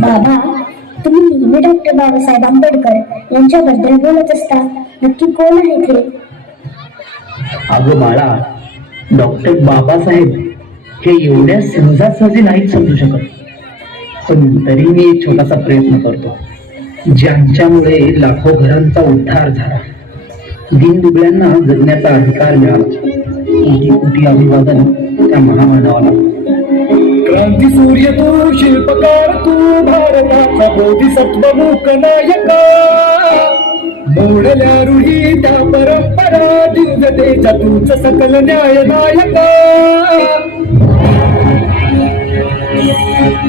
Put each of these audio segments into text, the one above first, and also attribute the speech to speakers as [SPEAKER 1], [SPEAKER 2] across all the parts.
[SPEAKER 1] बाबा तुम्ही नेहमी डॉक्टर बाबासाहेब आंबेडकर यांच्याबद्दल बोलत असता. नक्की कोण आहे ते
[SPEAKER 2] अगं बाळा डॉक्टर बाबासाहेब हे एवढ्या सहजासहजी नाहीच समजू शकत. पण तरी मी एक छोटासा प्रयत्न करतो. ज्यांच्यामुळे लाखो घरांचा उद्धार झाला. दिनदुबळ्यांना जगण्याचा अधिकार मिळाला. कोटी कोटी अभिवादन त्या महामानवाला.
[SPEAKER 3] क्रांती सूर्य तू शिल्पकार तू भारताचा बोधिसत्व मूक नायका. मोडल्या रुही त्या परंपरा दिव्यतेच्या तुमचं सकल न्यायदायका. Thank you.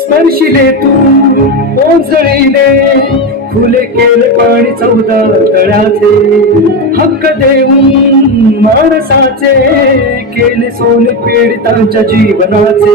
[SPEAKER 3] स्पर्शिले तू ओंजळीने फुले केले पाणी चौदा तळाचे. हक्क देऊन माणसाचे केले सोने पीडितांच्या जीवनाचे.